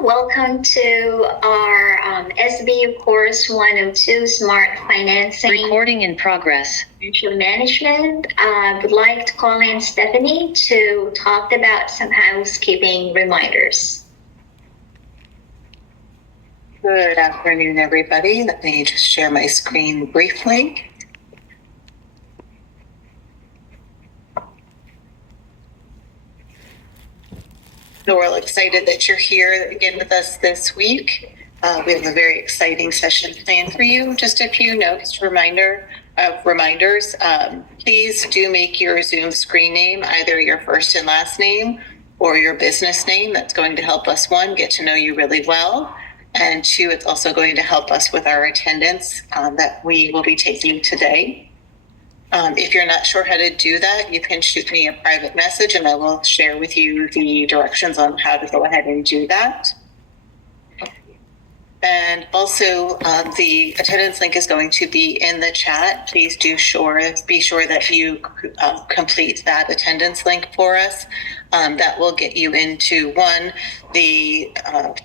Welcome to our SBU Course 102 Smart Financing. Recording in progress. Financial Management. I would like to call in Stephanie to talk about some housekeeping reminders. Good afternoon, everybody. Let me just share my screen briefly. So we're all excited that you're here again with us this week. We have a very exciting session planned for you. Just a few notes, reminders. Please do make your Zoom screen name either your first and last name or your business name. That's going to help us, one, get to know you really well. And two, it's also going to help us with our attendance that we will be taking today. If you're not sure how to do that, you can shoot me a private message and I will share with you the directions on how to go ahead and do that. And also, the attendance link is going to be in the chat. Please be sure that you complete that attendance link for us. That will get you into, one, the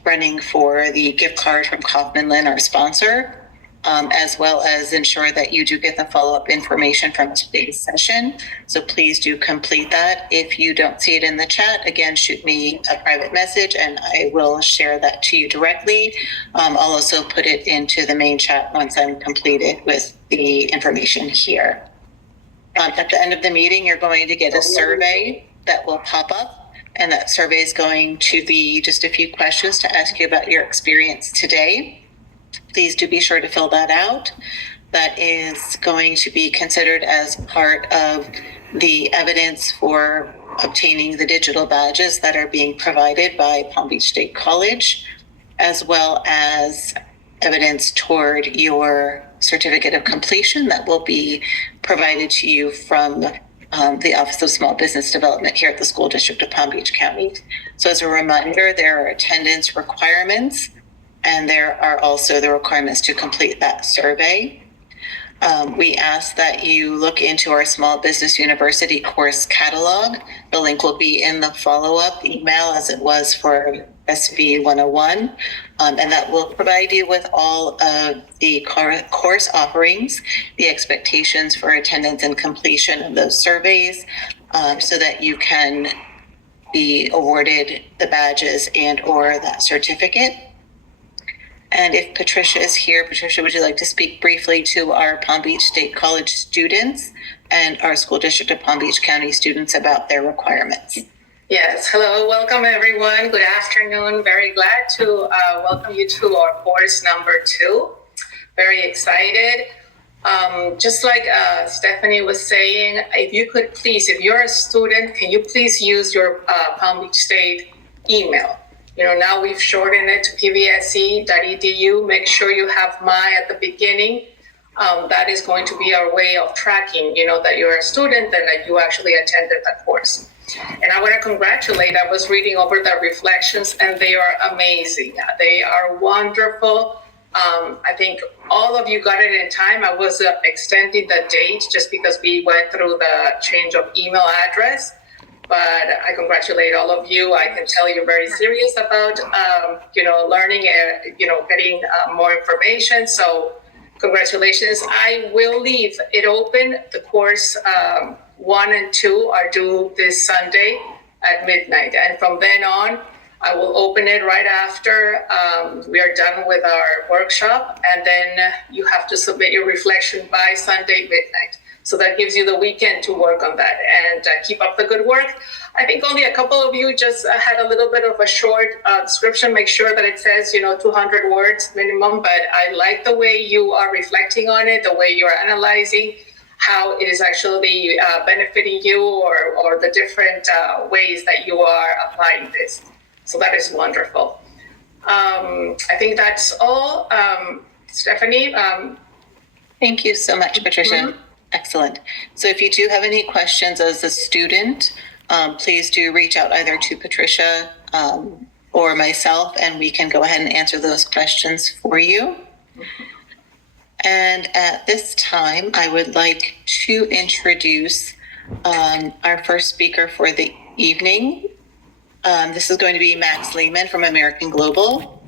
running for the gift card from Kaufman Lynn, our sponsor, as well as ensure that you do get the follow-up information from today's session. So please do complete that. If you don't see it in the chat, again, shoot me a private message and I will share that to you directly. I'll also put it into the main chat once I'm completed with the information here. At the end of the meeting, you're going to get a survey that will pop up, and that survey is going to be just a few questions to ask you about your experience today. Please do be sure to fill that out. That is going to be considered as part of the evidence for obtaining the digital badges that are being provided by Palm Beach State College, as well as evidence toward your certificate of completion that will be provided to you from the Office of Small Business Development here at the School District of Palm Beach County. So as a reminder, there are attendance requirements, and there are also the requirements to complete that survey. We ask that you look into our Small Business University course catalog. The link will be in the follow-up email as it was for SB 101. And that will provide you with all of the course offerings, the expectations for attendance and completion of those surveys, so that you can be awarded the badges and or that certificate. And if Patricia is here, Patricia, would you like to speak briefly to our Palm Beach State College students and our School District of Palm Beach County students about their requirements? Yes, hello, welcome everyone. Good afternoon. Very glad to welcome you to our course number 2. Very excited. Just like Stephanie was saying, if you could please, if you're a student, can you please use your Palm Beach State email? You know, now we've shortened it to pvse.edu. Make sure you have my at the beginning. That is going to be our way of tracking, you know, that you're a student and that you actually attended that course. And I want to congratulate, I was reading over the reflections and they are amazing. They are wonderful. I think all of you got it in time. I was extending the date just because we went through the change of email address. But I congratulate all of you. I can tell you're very serious about, learning and, getting more information. So congratulations. I will leave it open. The course 1 and 2 are due this Sunday at midnight. And from then on, I will open it right after we are done with our workshop. And then you have to submit your reflection by Sunday midnight. So that gives you the weekend to work on that and keep up the good work. I think only a couple of you just had a little bit of a short description. Make sure that it says, 200 words minimum. But I like the way you are reflecting on it, the way you're analyzing how it is actually benefiting you or the different ways that you are applying this. So that is wonderful. I think that's all. Stephanie? Thank you so much, Patricia. Mm-hmm. Excellent. So if you do have any questions as a student, please do reach out either to Patricia or myself, and we can go ahead and answer those questions for you. And at this time, I would like to introduce our first speaker for the evening, This is going to be Max Lehman from American Global.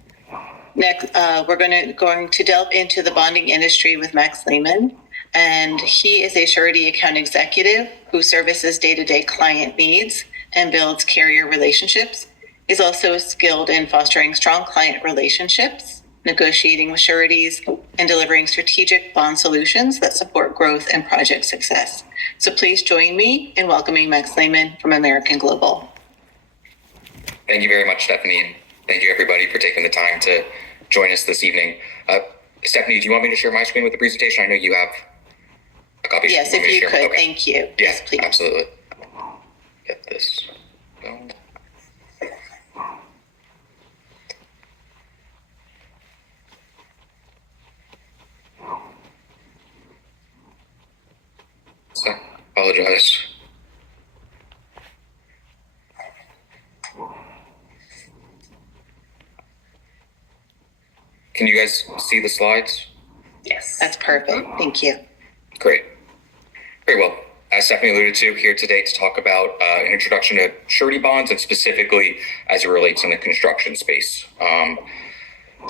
Next, we're going to delve into the bonding industry with Max Lehman. And he is a surety account executive who services day-to-day client needs and builds carrier relationships. He's also skilled in fostering strong client relationships, negotiating with sureties, and delivering strategic bond solutions that support growth and project success. So please join me in welcoming Max Lehman from American Global. Thank you very much, Stephanie, and thank you everybody for taking the time to join us this evening. Stephanie, do you want me to share my screen with the presentation? I know you have a copy. Yes, if you could, okay. Thank you. Yes, please. Absolutely. Get this going. So, apologize. Can you guys see the slides? Yes. That's perfect. Thank you. Great. Very well. As Stephanie alluded to, here today to talk about an introduction to surety bonds and specifically as it relates in the construction space. So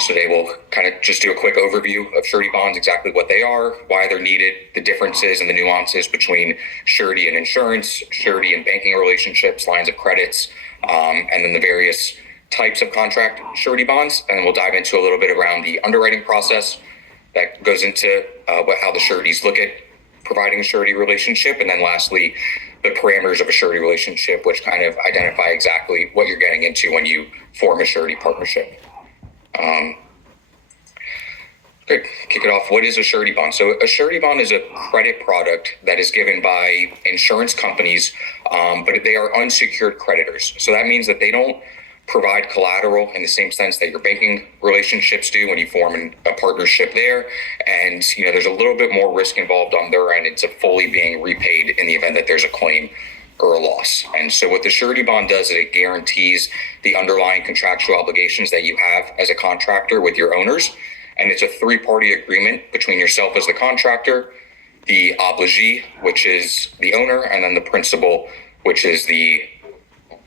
today we'll kind of just do a quick overview of surety bonds, exactly what they are, why they're needed, the differences and the nuances between surety and insurance, surety and banking relationships, lines of credits, and then the various types of contract surety bonds. And we'll dive into a little bit around the underwriting process that goes into how the sureties look at providing a surety relationship. And then lastly, the parameters of a surety relationship, which kind of identify exactly what you're getting into when you form a surety partnership. Great. Kick it off. What is a surety bond? So a surety bond is a credit product that is given by insurance companies, but they are unsecured creditors. So that means that they don't provide collateral in the same sense that your banking relationships do when you form a partnership there. And, there's a little bit more risk involved on their end into fully being repaid in the event that there's a claim or a loss. And so what the surety bond does is it guarantees the underlying contractual obligations that you have as a contractor with your owners. And it's a three-party agreement between yourself as the contractor, the obligee, which is the owner, and then the principal, which is the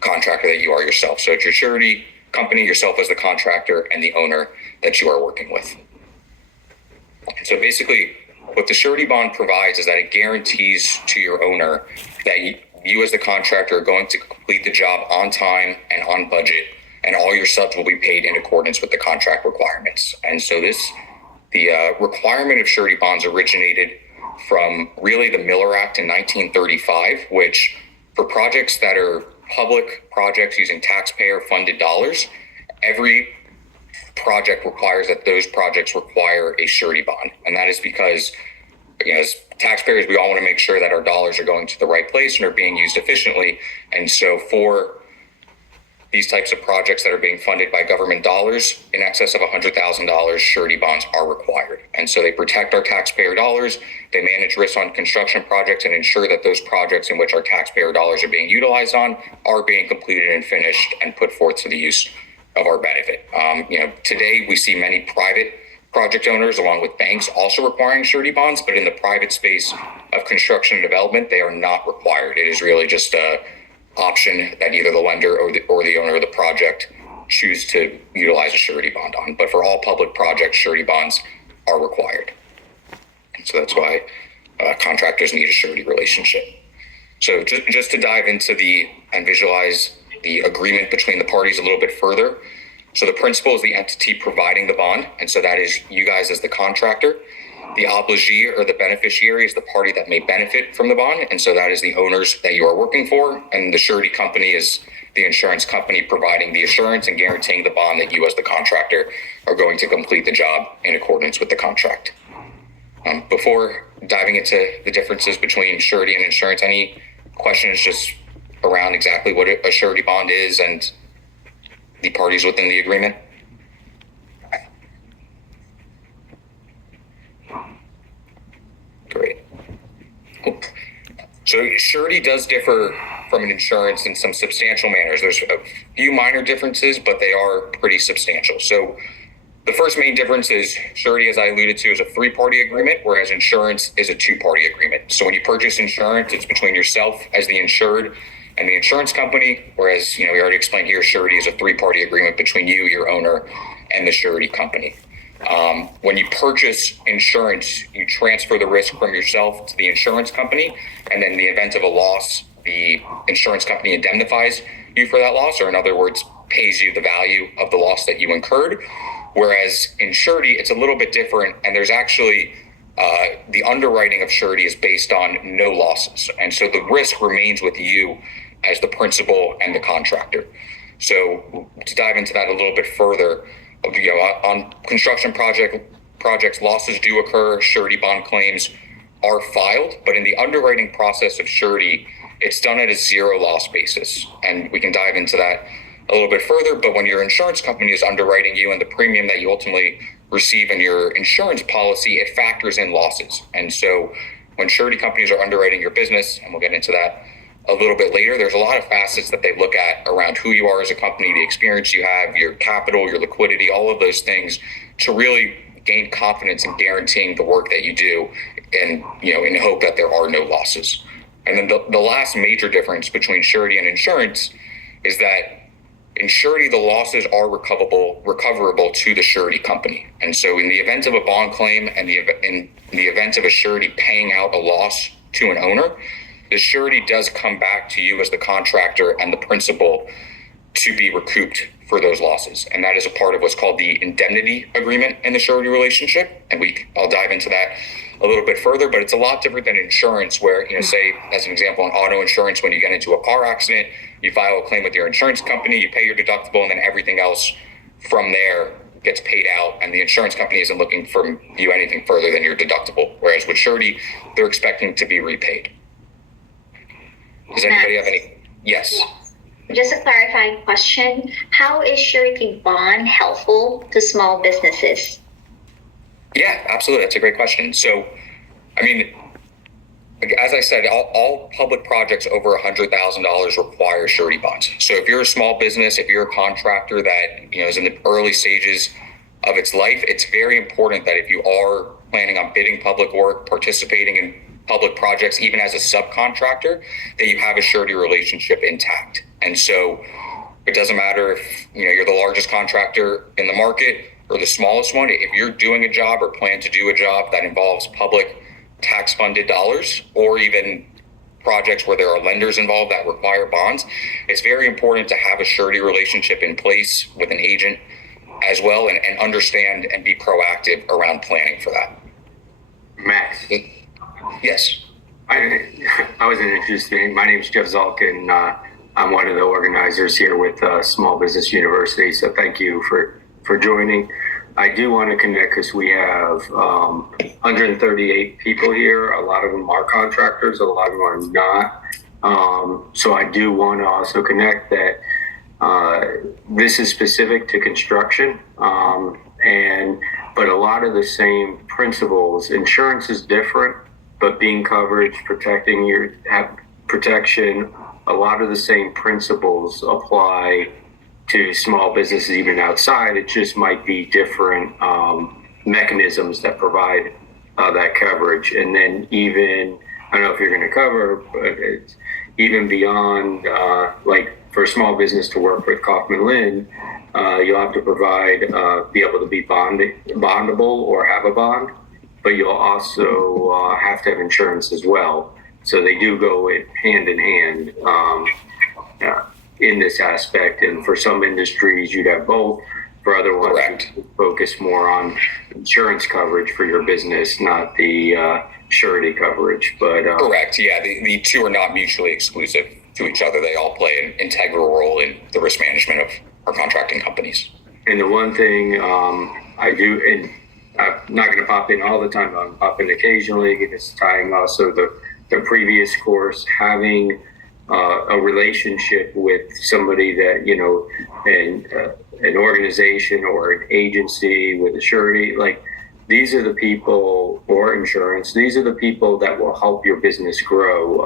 contractor that you are yourself. So it's your surety company, yourself as the contractor, and the owner that you are working with. So basically, what the surety bond provides is that it guarantees to your owner that you as the contractor are going to complete the job on time and on budget, and all your subs will be paid in accordance with the contract requirements. And so the requirement of surety bonds originated from really the Miller Act in 1935, which for projects that are public projects using taxpayer funded dollars, every project requires that those projects require a surety bond. And that is because, as taxpayers, we all want to make sure that our dollars are going to the right place and are being used efficiently. And so for these types of projects that are being funded by government dollars in excess of $100,000, surety bonds are required. And so they protect our taxpayer dollars, they manage risk on construction projects, and ensure that those projects in which our taxpayer dollars are being utilized on are being completed and finished and put forth to the use of our benefit. Today we see many private project owners along with banks also requiring surety bonds, but in the private space of construction and development, they are not required. It is really just a option that either the lender or the owner of the project choose to utilize a surety bond on. But for all public projects, surety bonds are required. So that's why contractors need a surety relationship. So just to dive into and visualize the agreement between the parties a little bit further. So the principal is the entity providing the bond. And so that is you guys as the contractor. The obligee or the beneficiary is the party that may benefit from the bond. And so that is the owners that you are working for. And the surety company is the insurance company providing the assurance and guaranteeing the bond that you as the contractor are going to complete the job in accordance with the contract. Before diving into the differences between surety and insurance, any questions just around exactly what a surety bond is and the parties within the agreement? Great. Cool. So surety does differ from an insurance in some substantial manners. There's a few minor differences, but they are pretty substantial. So the first main difference is surety, as I alluded to, is a three-party agreement, whereas insurance is a two-party agreement. So when you purchase insurance, it's between yourself as the insured and the insurance company, whereas, we already explained here, surety is a three-party agreement between you, your owner, and the surety company. When you purchase insurance, you transfer the risk from yourself to the insurance company, and then in the event of a loss, the insurance company indemnifies you for that loss, or in other words, pays you the value of the loss that you incurred. Whereas in surety, it's a little bit different, and there's actually the underwriting of surety is based on no losses, and so the risk remains with you as the principal and the contractor. So to dive into that a little bit further, on construction projects, losses do occur. Surety bond claims are filed, but in the underwriting process of surety, it's done at a zero loss basis, and we can dive into that a little bit further. But when your insurance company is underwriting you and the premium that you ultimately receive in your insurance policy, it factors in losses. And so when surety companies are underwriting your business, and we'll get into that a little bit later, there's a lot of facets that they look at around who you are as a company, the experience you have, your capital, your liquidity, all of those things, to really gain confidence in guaranteeing the work that you do, and in hope that there are no losses. And then the last major difference between surety and insurance is that in surety, the losses are recoverable to the surety company. And so in the event of a bond claim and in the event of a surety paying out a loss to an owner, the surety does come back to you as the contractor and the principal to be recouped for those losses. And that is a part of what's called the indemnity agreement in the surety relationship. And I'll dive into that a little bit further, but it's a lot different than insurance where, say, as an example, in auto insurance, when you get into a car accident, you file a claim with your insurance company, you pay your deductible, and then everything else from there gets paid out, and the insurance company isn't looking from you anything further than your deductible. Whereas with surety, they're expecting to be repaid. Does anybody have any? Yes. Just a clarifying question. How is surety bond helpful to small businesses? Yeah, absolutely. That's a great question. So, as I said, all public projects over $100,000 require surety bonds. So if you're a small business, if you're a contractor that is in the early stages of its life, it's very important that if you are planning on bidding public work, participating in public projects, even as a subcontractor, that you have a surety relationship intact. And so it doesn't matter if you're the largest contractor in the market or the smallest one. If you're doing a job or plan to do a job that involves public tax-funded dollars, or even projects where there are lenders involved that require bonds, it's very important to have a surety relationship in place with an agent as well, and understand and be proactive around planning for that. Max. Yes. I wasn't interested. My name is Jeff Zalk, and I'm one of the organizers here with Small Business University. So thank you for joining. I do want to connect because we have 138 people here. A lot of them are contractors. A lot of them are not. So I do want to also connect that this is specific to construction, but a lot of the same principles. Insurance is different, but being coverage, protection, a lot of the same principles apply to small businesses even outside. It just might be different mechanisms that provide that coverage. And then even, I don't know if you're going to cover, but it's even beyond, like for a small business to work with Kaufman Lynn, you'll have to provide, be able to be bondable or have a bond, but you'll also have to have insurance as well. So they do go hand in hand in this aspect. And for some industries, you'd have both. For other ones, correct, you focus more on insurance coverage for your business, not the surety coverage. But correct. Yeah, the two are not mutually exclusive to each other. They all play an integral role in the risk management of our contracting companies. And the one thing I do, and I'm not going to pop in all the time, I'm popping occasionally, it's tying also the previous course, having a relationship with somebody that, an organization or an agency with a surety, like these are the people, or insurance, these are the people that will help your business grow.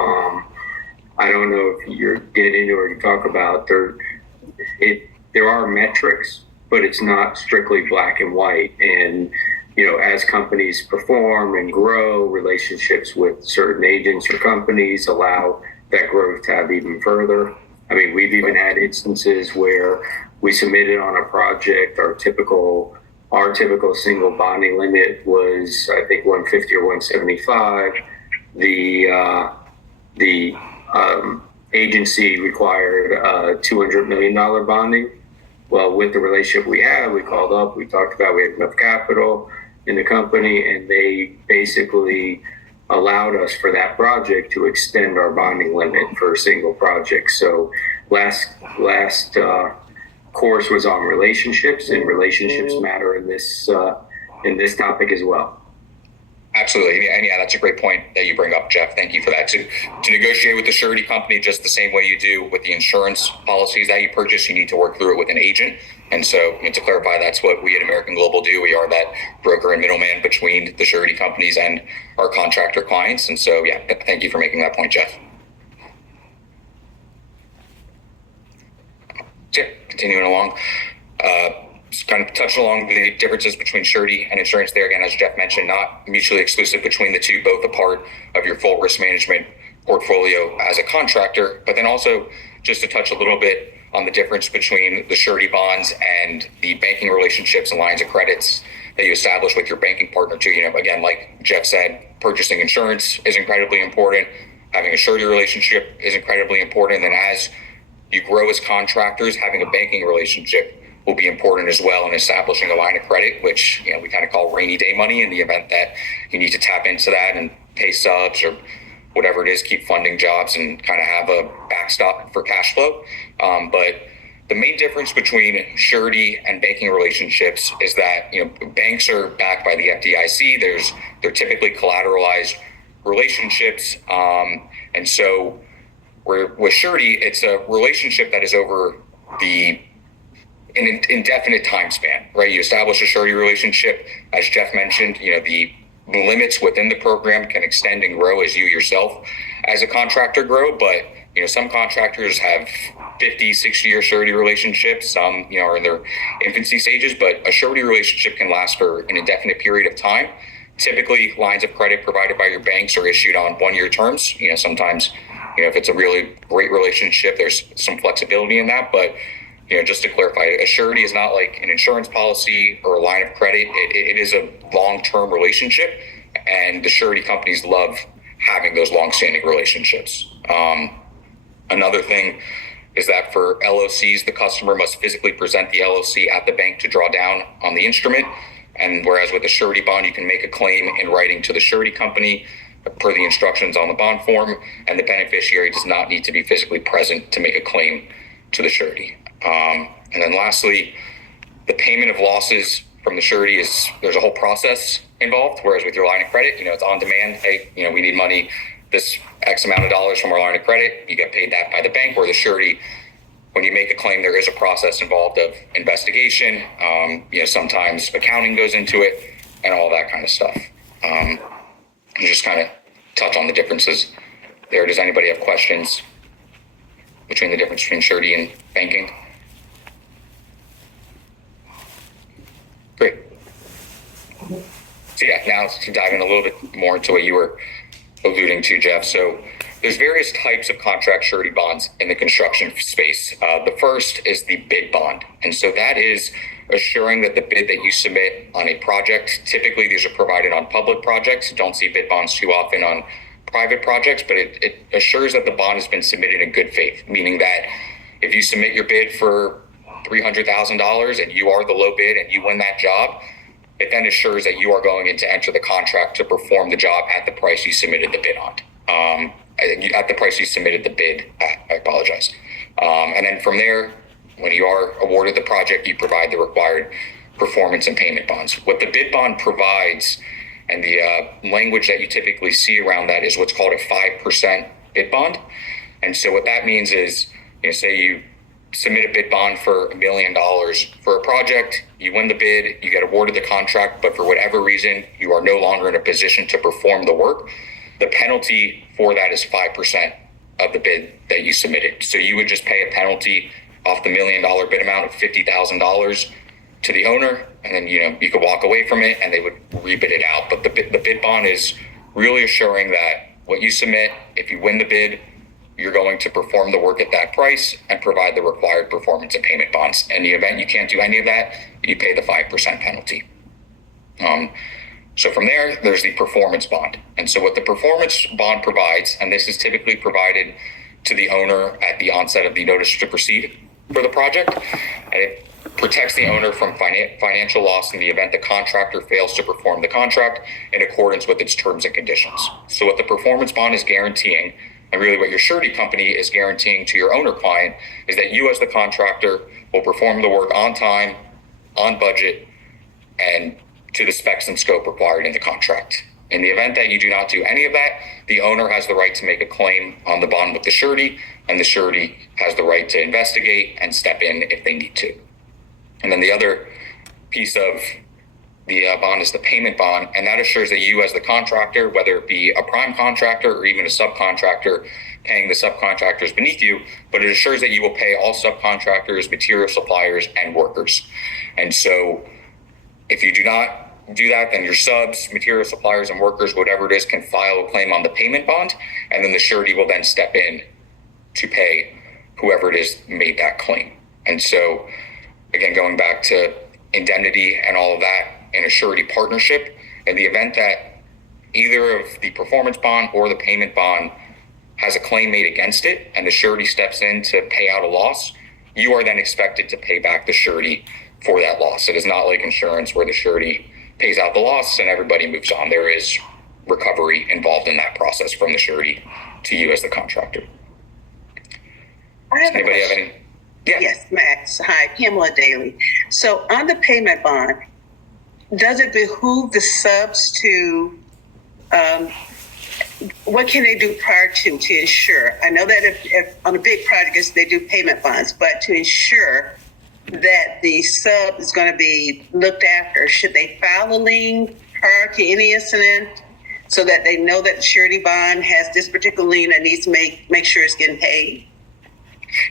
I don't know if you're getting into or you talk about, there are metrics, but it's not strictly black and white. And, as companies perform and grow, relationships with certain agents or companies allow that growth tab even further. I mean, we've even had instances where we submitted on a project, our typical single bonding limit was, I think, 150 or 175. The agency required $200 million bonding. Well, with the relationship we had, we called up, we talked about we had enough capital in the company, and they basically allowed us for that project to extend our bonding limit for a single project. So last course was on relationships, and relationships matter in this topic as well. Absolutely. And yeah, that's a great point that you bring up, Jeff. Thank you for that. To negotiate with the surety company just the same way you do with the insurance policies that you purchase, you need to work through it with an agent. And so, to clarify, that's what we at American Global do. We are that broker and middleman between the surety companies and our contractor clients. And so, yeah, thank you for making that point, Jeff. So, continuing along. Just kind of touch along the differences between surety and insurance there. Again, as Jeff mentioned, not mutually exclusive between the two, both a part of your full risk management portfolio as a contractor, but then also just to touch a little bit on the difference between the surety bonds and the banking relationships and lines of credits that you establish with your banking partner too. Again, like Jeff said, purchasing insurance is incredibly important. Having a surety relationship is incredibly important. And as you grow as contractors, having a banking relationship will be important as well in establishing a line of credit, which we kind of call rainy day money in the event that you need to tap into that and pay subs or whatever it is, keep funding jobs and kind of have a backstop for cash flow. But the main difference between surety and banking relationships is that banks are backed by the FDIC. They're typically collateralized relationships, and so with surety, it's a relationship that is over an indefinite time span, right? You establish a surety relationship, as Jeff mentioned, the limits within the program can extend and grow as you yourself as a contractor grow, but some contractors have 50, 60-year surety relationships. Some are in their infancy stages, but a surety relationship can last for an indefinite period of time. Typically, lines of credit provided by your banks are issued on one-year terms. Sometimes, if it's a really great relationship, there's some flexibility in that, but just to clarify, a surety is not like an insurance policy or a line of credit. It is a long-term relationship, and the surety companies love having those long-standing relationships. Another thing is that for LOCs, the customer must physically present the LOC at the bank to draw down on the instrument. And whereas with a surety bond, you can make a claim in writing to the surety company per the instructions on the bond form, and the beneficiary does not need to be physically present to make a claim to the surety. And then lastly, the payment of losses from the surety there's a whole process involved, whereas with your line of credit, it's on demand. Hey, we need money, this X amount of dollars from our line of credit, you get paid that by the bank. Or the surety, when you make a claim, there is a process involved of investigation. Sometimes accounting goes into it and all that kind of stuff. And just kind of touch on the differences there. Does anybody have questions between the difference between surety and banking? Great. So yeah, now to dive in a little bit more into what you were alluding to, Jeff. So there's various types of contract surety bonds in the construction space. The first is the bid bond. And so that is assuring that the bid that you submit on a project, typically these are provided on public projects. You don't see bid bonds too often on private projects, but it assures that the bond has been submitted in good faith, meaning that if you submit your bid for $300,000 and you are the low bid and you win that job, it then assures that you are going in to enter the contract to perform the job at the price you submitted the bid on. At the price you submitted the bid at, I apologize. And then from there, when you are awarded the project, you provide the required performance and payment bonds. What the bid bond provides, and the language that you typically see around that, is what's called a 5% bid bond. And so what that means is, say you submit a bid bond for $1 million for a project, you win the bid, you get awarded the contract, but for whatever reason, you are no longer in a position to perform the work. The penalty for that is 5% of the bid that you submitted. So you would just pay a penalty off the $1 million bid amount of $50,000 to the owner, and then you could walk away from it and they would rebid it out. But the bid bond is really assuring that what you submit, if you win the bid, you're going to perform the work at that price and provide the required performance and payment bonds. In the event you can't do any of that, you pay the 5% penalty. So from there's the performance bond. And so what the performance bond provides, and this is typically provided to the owner at the onset of the notice to proceed for the project, and it protects the owner from financial loss in the event the contractor fails to perform the contract in accordance with its terms and conditions. So what the performance bond is guaranteeing, and really what your surety company is guaranteeing to your owner client, is that you as the contractor will perform the work on time, on budget, and to the specs and scope required in the contract. In the event that you do not do any of that, the owner has the right to make a claim on the bond with the surety, and the surety has the right to investigate and step in if they need to. And then the other piece of the bond is the payment bond, and that assures that you as the contractor, whether it be a prime contractor or even a subcontractor paying the subcontractors beneath you, but it assures that you will pay all subcontractors, material suppliers, and workers. And so if you do not do that, then your subs, material suppliers, and workers, whatever it is, can file a claim on the payment bond, and then the surety will then step in to pay whoever it is made that claim. And so again, going back to indemnity and all of that in a surety partnership, in the event that either of the performance bond or the payment bond has a claim made against it and the surety steps in to pay out a loss, you are then expected to pay back the surety for that loss. It is not like insurance where the surety pays out the loss and everybody moves on. There is recovery involved in that process from the surety to you as the contractor. I have Anybody a have question. any? Yeah. Yes, Max. Hi, Pamela Daly. So on the payment bond, does it behoove the subs to, what can they do prior to ensure? I know that if on a big project, they do payment bonds, but to ensure that the sub is going to be looked after, should they file a lien prior to any incident so that they know that the surety bond has this particular lien that needs to make sure it's getting paid?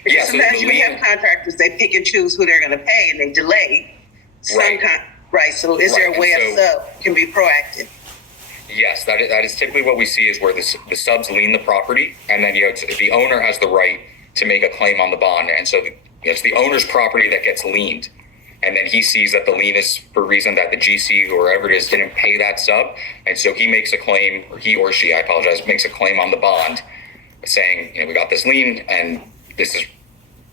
Because Yeah, so sometimes the you lien- have contractors, they pick and choose who they're going to pay and they delay. Right. Right. So is there a Right, way and a sub can be proactive? Yes, that is typically what we see is where the subs lien the property, and then the owner has the right to make a claim on the bond, and so it's the owner's property that gets liened, and then he sees that the lien is for a reason that the GC or whoever it is didn't pay that sub, and so he makes a claim, or he or she, I apologize, makes a claim on the bond, saying we got this lien and this is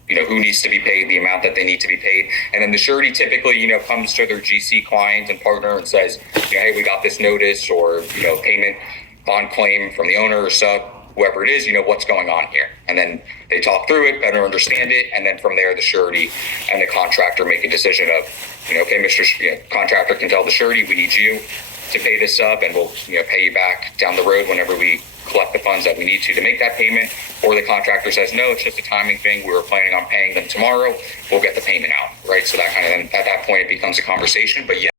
who needs to be paid, the amount that they need to be paid. And then the surety typically, comes to their GC client and partner and says, hey, we got this notice or, payment bond claim from the owner or sub, whoever it is, what's going on here. And then they talk through it, better understand it. And then from there, the surety and the contractor make a decision of, okay, Mr. Contractor can tell the surety, we need you to pay this sub and we'll, pay you back down the road whenever we collect the funds that we need to make that payment. Or the contractor says, no, it's just a timing thing. We were planning on paying them tomorrow. We'll get the payment out, right? So that kind of, at that point, it becomes a conversation. But yeah,